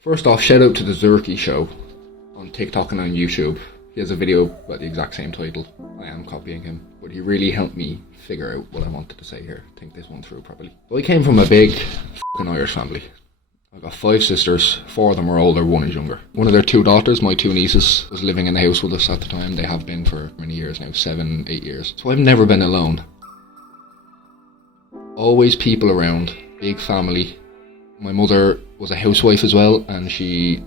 First off, shout out to the Zerky Show on TikTok and on YouTube. He has a video about the exact same title. I am copying him, but he really helped me figure out what I wanted to say here, think this one through properly. So I came from a big fucking Irish family. I've got 5 sisters, 4 of them are older, 1 is younger. One of their 2 daughters, my 2 nieces, was living in the house with us at the time. They have been for many years now, 7, 8 years. So I've never been alone. Always people around, big family. My mother was a housewife as well, and she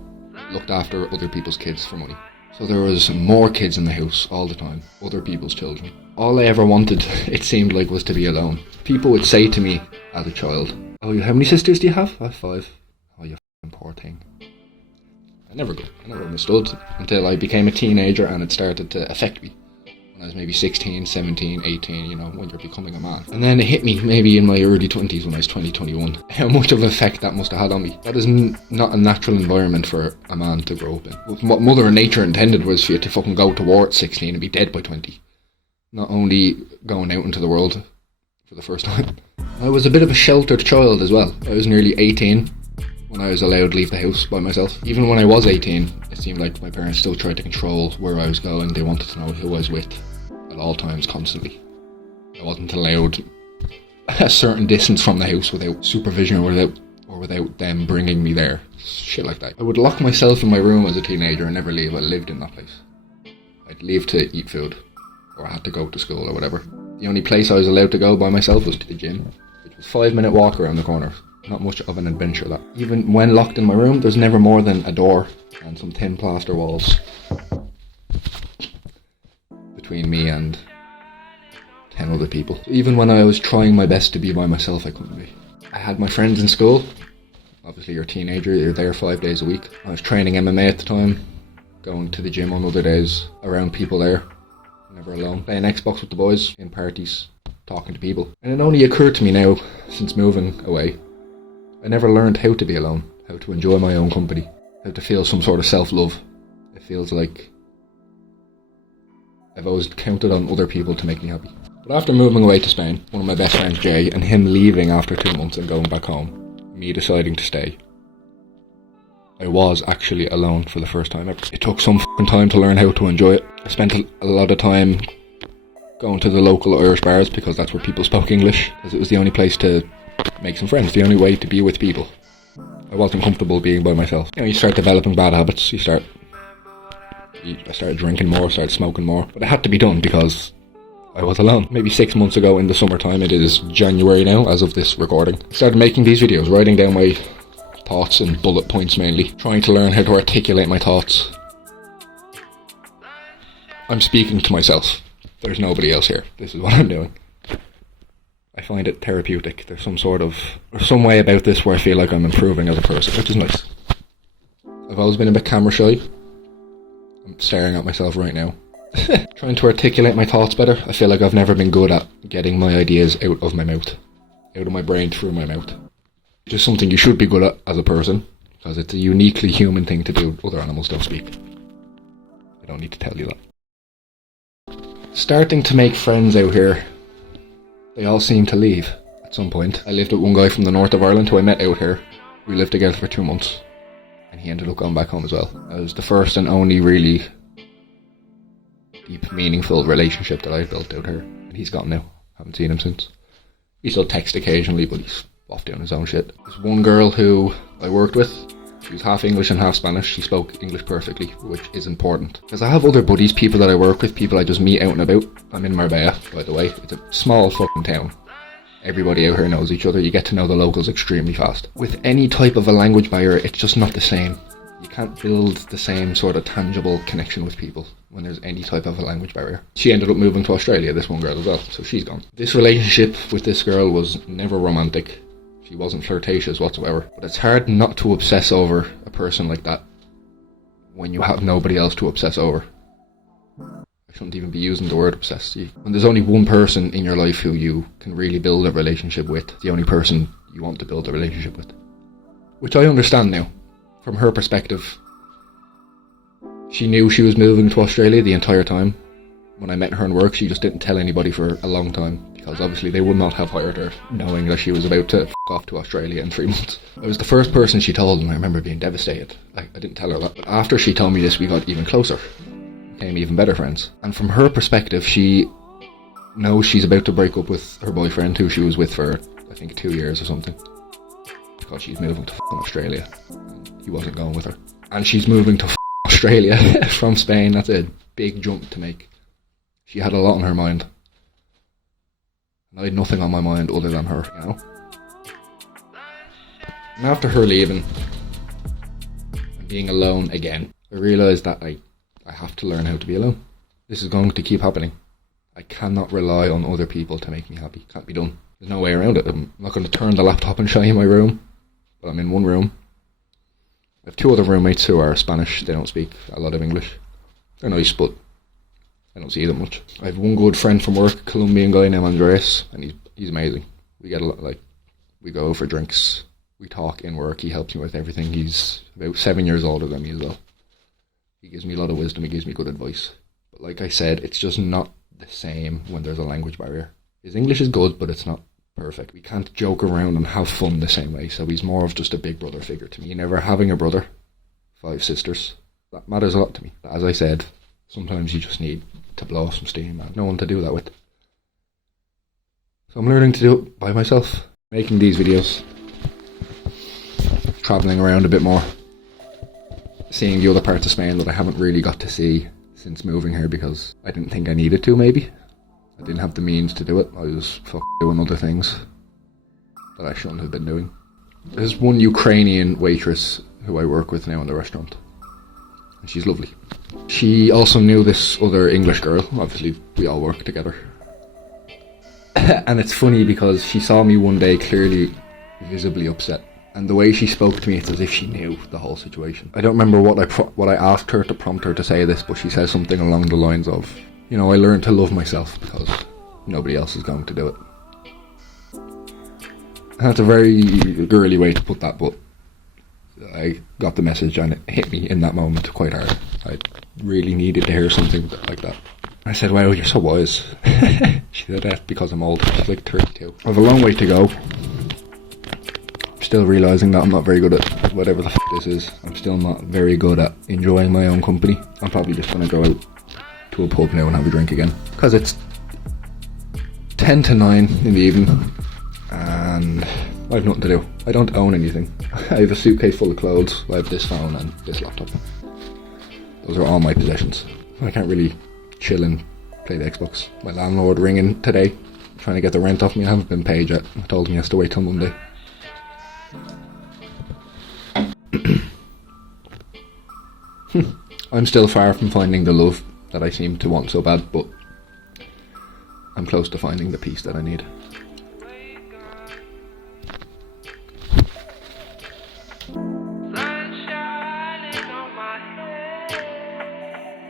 looked after other people's kids for money. So there was more kids in the house all the time, other people's children. All I ever wanted, it seemed like, was to be alone. People would say to me as a child, "Oh, how many sisters do you have?" "I have 5. "Oh, you f***ing poor thing." I never understood until I became a teenager and it started to affect me. When I was maybe 16, 17, 18, you know, when you're becoming a man. And then it hit me maybe in my early 20s when I was 20, 21. How much of an effect that must have had on me. That is not a natural environment for a man to grow up in. What Mother Nature intended was for you to fucking go to war at 16 and be dead by 20. Not only going out into the world for the first time. I was a bit of a sheltered child as well. I was nearly 18 when I was allowed to leave the house by myself. Even when I was 18, it seemed like my parents still tried to control where I was going. They wanted to know who I was with at all times, constantly. I wasn't allowed a certain distance from the house without supervision or without them bringing me there. Shit like that. I would lock myself in my room as a teenager and never leave. I lived in that place. I'd leave to eat food, or I had to go to school or whatever. The only place I was allowed to go by myself was to the gym, which was a 5-minute walk around the corner. Not much of an adventure, that. Even when locked in my room, there's never more than a door and some tin plaster walls between me and 10 other people. So even when I was trying my best to be by myself, I couldn't be. I had my friends in school. Obviously you're a teenager, you're there 5 days a week. I was training MMA at the time, going to the gym on other days, around people there, never alone. Playing Xbox with the boys, in parties, talking to people. And it only occurred to me now, since moving away, I never learned how to be alone, how to enjoy my own company, how to feel some sort of self-love. It feels like I've always counted on other people to make me happy. But after moving away to Spain, one of my best friends, Jay, and him leaving after 2 months and going back home, me deciding to stay, I was actually alone for the first time ever. It took some f***ing time to learn how to enjoy it. I spent a lot of time going to the local Irish bars because that's where people spoke English, because it was the only place to make some friends, the only way to be with people. I wasn't comfortable being by myself. You know, you start developing bad habits, I started drinking more, started smoking more, but it had to be done because I was alone. Maybe 6 months ago in the summertime, it is January now, as of this recording, I started making these videos, writing down my thoughts and bullet points mainly, trying to learn how to articulate my thoughts. I'm speaking to myself. There's nobody else here. This is what I'm doing. I find it therapeutic. There's some way about this where I feel like I'm improving as a person, which is nice. I've always been a bit camera shy. I'm staring at myself right now. Trying to articulate my thoughts better. I feel like I've never been good at getting my ideas out of my mouth. Out of my brain through my mouth. Just something you should be good at as a person, because it's a uniquely human thing to do. Other animals don't speak. I don't need to tell you that. Starting to make friends out here. They all seem to leave at some point. I lived with one guy from the north of Ireland who I met out here. We lived together for 2 months. And he ended up going back home as well. That was the first and only really deep, meaningful relationship that I've built out here. And he's gone now. Haven't seen him since. We still text occasionally, but he's off doing his own shit. There's one girl who I worked with. She was half English and half Spanish. She spoke English perfectly, which is important. Because I have other buddies, people that I work with, people I just meet out and about. I'm in Marbella, by the way. It's a small fucking town. Everybody out here knows each other. You get to know the locals extremely fast. With any type of a language barrier, it's just not the same. You can't build the same sort of tangible connection with people when there's any type of a language barrier. She ended up moving to Australia, this one girl as well, so she's gone. This relationship with this girl was never romantic. She wasn't flirtatious whatsoever. But it's hard not to obsess over a person like that when you have nobody else to obsess over. I shouldn't even be using the word obsessed. When there's only one person in your life who you can really build a relationship with, the only person you want to build a relationship with. Which I understand now. From her perspective, she knew she was moving to Australia the entire time. When I met her in work, she just didn't tell anybody for a long time. because obviously they would not have hired her knowing that she was about to f*** off to Australia in 3 months. I was the first person she told, and I remember being devastated. I didn't tell her that, but after she told me this, we got even closer, became even better friends. And from her perspective, she knows she's about to break up with her boyfriend, who she was with for, I think, 2 years or something, because she's moving to f***ing Australia, and he wasn't going with her. And she's moving to f***ing Australia from Spain. That's a big jump to make. She had a lot on her mind. And I had nothing on my mind other than her, you know? And after her leaving and being alone again, I realised that I have to learn how to be alone. This is going to keep happening. I cannot rely on other people to make me happy. Can't be done. There's no way around it. I'm not going to turn the laptop and show you my room, but I'm in one room. I have 2 other roommates who are Spanish. They don't speak a lot of English. They're nice, but I don't see them much. I have one good friend from work, a Colombian guy named Andres, and he's amazing. We get a lot, we go out for drinks, we talk in work, he helps me with everything. He's about 7 years older than me as well. He gives me a lot of wisdom, he gives me good advice. But like I said, it's just not the same when there's a language barrier. His English is good, but it's not perfect. We can't joke around and have fun the same way, so he's more of just a big brother figure to me. Never having a brother, 5 sisters, that matters a lot to me. As I said, sometimes you just need to blow off some steam and no one to do that with. So I'm learning to do it by myself, making these videos, travelling around a bit more, seeing the other parts of Spain that I haven't really got to see since moving here because I didn't think I needed to, maybe. I didn't have the means to do it. I was doing other things that I shouldn't have been doing. There's one Ukrainian waitress who I work with now in the restaurant, and she's lovely. She also knew this other English girl. Obviously, we all work together. And it's funny because she saw me one day clearly, visibly upset. And the way she spoke to me, it's as if she knew the whole situation. I don't remember what I asked her to prompt her to say this, but she says something along the lines of, you know, I learned to love myself because nobody else is going to do it. And that's a very girly way to put that, but I got the message and it hit me in that moment quite hard. I really needed to hear something like that. I said, wow, you're so wise. She said that because I'm old. She's like 32. I have a long way to go. I'm still realising that I'm not very good at whatever the f*** this is. I'm still not very good at enjoying my own company. I'm probably just going to go out to a pub now and have a drink again. Because it's 10 to 9 in the evening and I have nothing to do. I don't own anything. I have a suitcase full of clothes. I have this phone and this laptop. Those are all my possessions. I can't really chill and play the Xbox. My landlord ringing today, trying to get the rent off me. I haven't been paid yet. He told me he has to wait till Monday. I'm still far from finding the love that I seem to want so bad, but I'm close to finding the peace that I need.